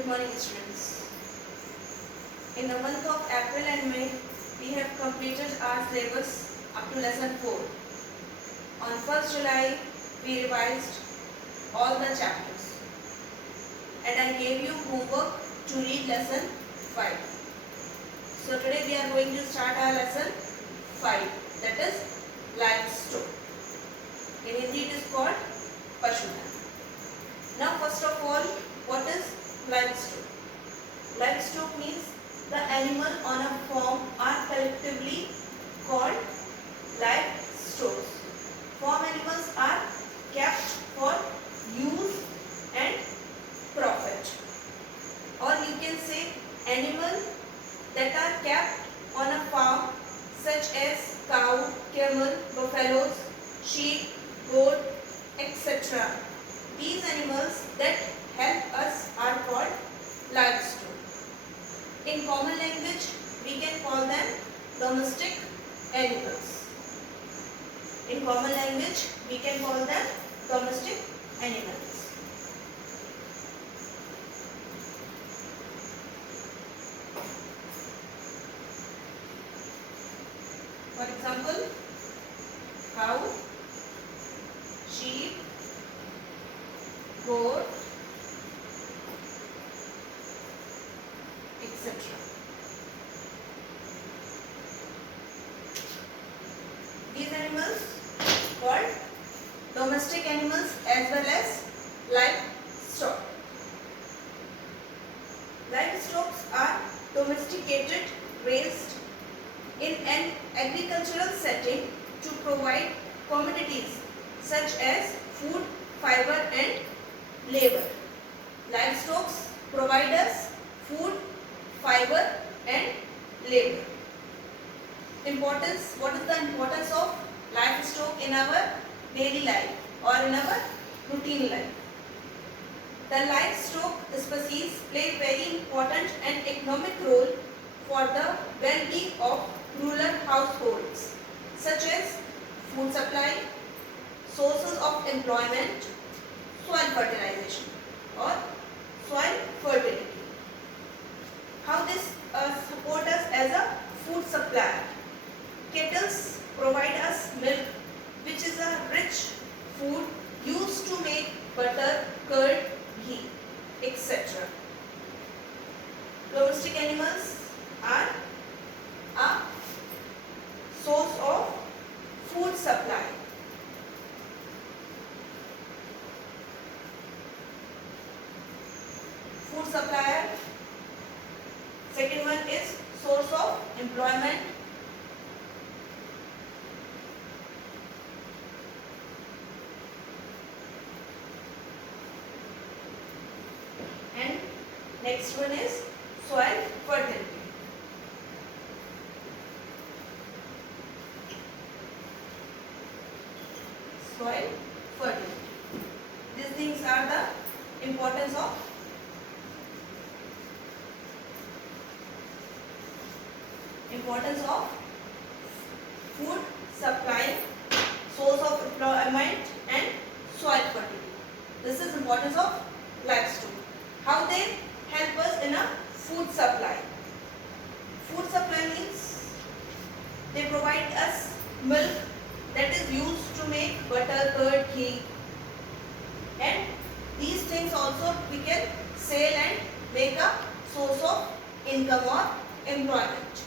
Good morning, students. In the month of April and May, we have completed our syllabus up to lesson 4. On 1st July, we revised all the chapters. And I gave you homework to read lesson 5. So today we are going to start our lesson 5, that is livestock. In Hindi it is called Pashudhan. Now first of all, what is livestock? Livestock means the animal on a farm are collectively called livestock. Farm animals are kept for use and profit. Or you can say animals that are kept on a farm such as cow, camel, buffaloes, sheep, goat, etc. These animals that help us are called livestock. In common language, we can call them domestic animals. In common language, we can call them domestic animals. For example, cow, sheep, goat, etc. These animals called domestic animals as well as livestock. Livestock are domesticated, raised in an agricultural setting to provide commodities such as food, fiber and labor. Livestock provide us food, fiber and labor. Importance. What is the importance of livestock in our daily life or in our routine life? The livestock species play very important and economic role for the well-being of rural households, such as food supply, sources of employment, soil fertilization or soil fertility. How this support us as a food supplier? Cattle provide us milk, which is a rich food used to make butter, curd, ghee, etc. Domestic animals are a source of food supply. Food supplier. Second one is source of employment. And next one is soil fertility. Soil fertility. These things are the importance of food supply, source of employment and soil fertility. This is importance of livestock. How they help us in a food supply? Food supply means they provide us milk that is used to make butter, curd, ghee, and these things also we can sell and make a source of income or employment.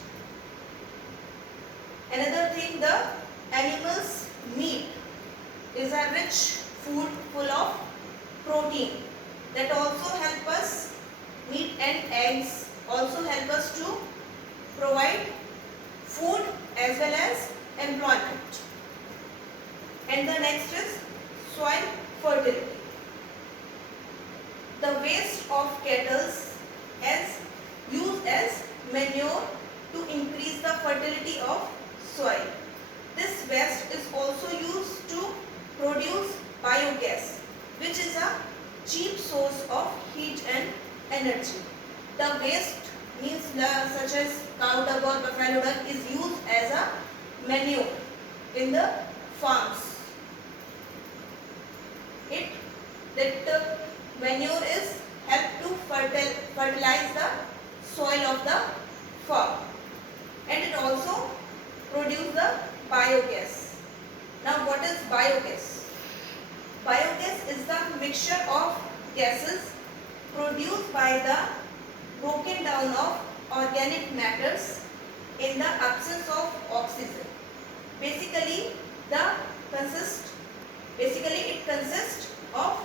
Another thing, the animal's meat is a rich food full of protein that also help us. Meat and eggs also help us to provide food as well as employment. And the next is soil fertility. The waste of cattle is used as manure to increase the fertility of soil. This waste is also used to produce biogas, which is a cheap source of heat and energy. The waste means such as cow dung or buffalo dung is used as a manure in the farms. That manure is help to fertilize fertilize the soil of the farm, and it also produce the biogas. Now what is biogas? Biogas is the mixture of gases produced by the broken down of organic matters in the absence of oxygen. Basically it consists of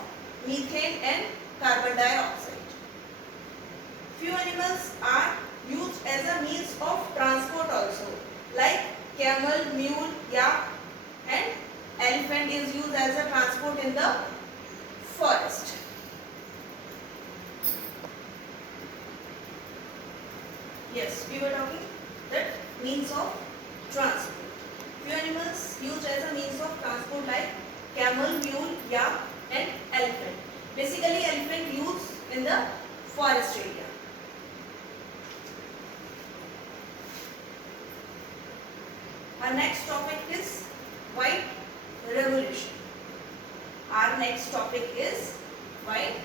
methane and carbon dioxide. Few animals are used as a means of transport also, like camel, mule, yak, and elephant is used as a transport in the forest. Yes, we were talking that means of transport. Few animals used as a means of transport like camel, mule, yak, and elephant. Basically, elephant used in the forest area. Our next topic is White Revolution. Our next topic is White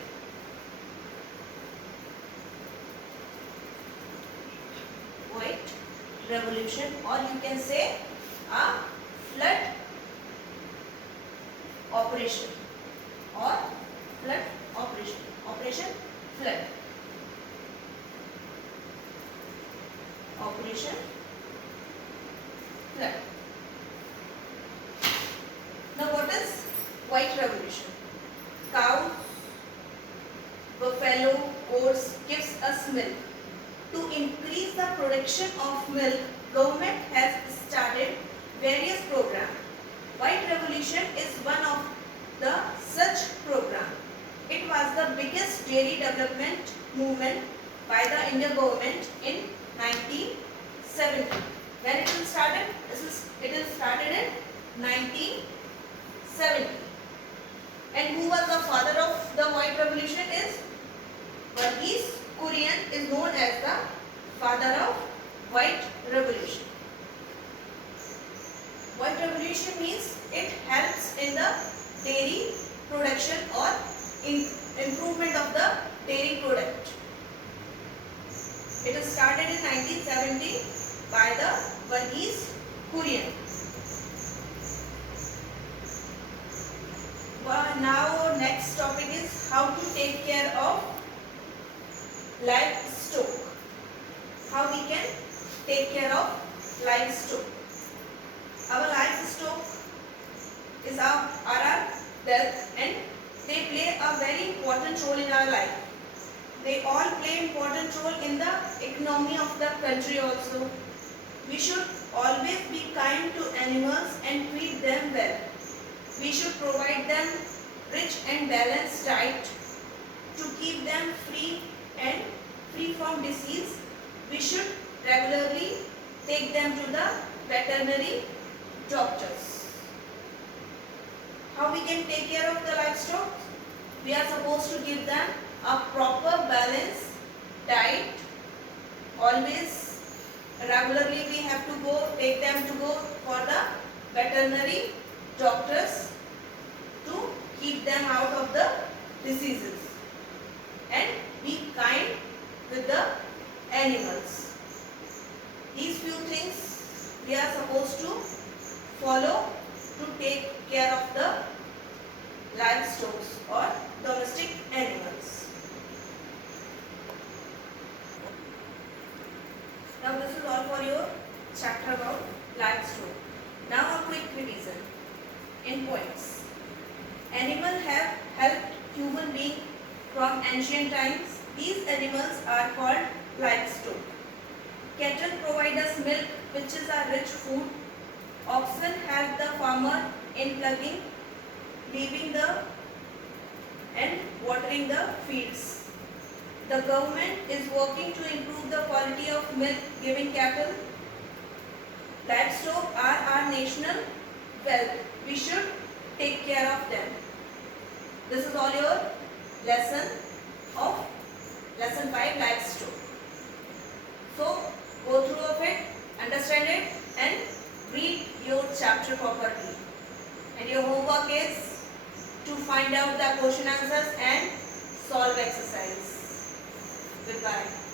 Revolution, or you can say a flood operation, or flood operation flood. Operation flood. Now what is White Revolution? Cows, buffalo, goats gives us milk. To increase the production of milk, government has started various programs. White Revolution is one of the such program. It was the biggest dairy development movement by the Indian government in 1970. When it will started? It is started in 1970. And who was the father of the White Revolution is Verghese Kurian is known as the father of White Revolution. White Revolution means it helps in the dairy production or improvement of the dairy product. It is started in 1970 by the Verghese Kurian. Now next topic is how to take care of livestock. How we can take care of livestock. Our livestock is our wealth, and they play a very important role in our life. They all play important role in the economy of the country also. We should always be kind to animals and treat them well. We should provide them rich and balanced diet to keep them free from disease. We should regularly take them to the veterinary doctors. How we can take care of the livestock? We are supposed to give them a proper balanced diet. Always regularly we have to take them to go for the veterinary doctors to keep them out of the diseases, and be kind with the animals. These few things we are supposed to follow to take care of the livestock or domestic animals. Now this is all for your chapter about livestock. Now a quick revision in points. Animals have helped human beings from ancient times. These animals are called livestock. Cattle provide us milk, which is a rich food. Oxen help the farmer in ploughing, leaving and watering the fields. The government is working to improve the quality of milk given cattle. Livestock are our national wealth. We should take care of them. This is all your lesson 5, livestock. So go through of it, understand it, and read your chapter properly. And your homework is to find out the question answers and solve exercise. Goodbye.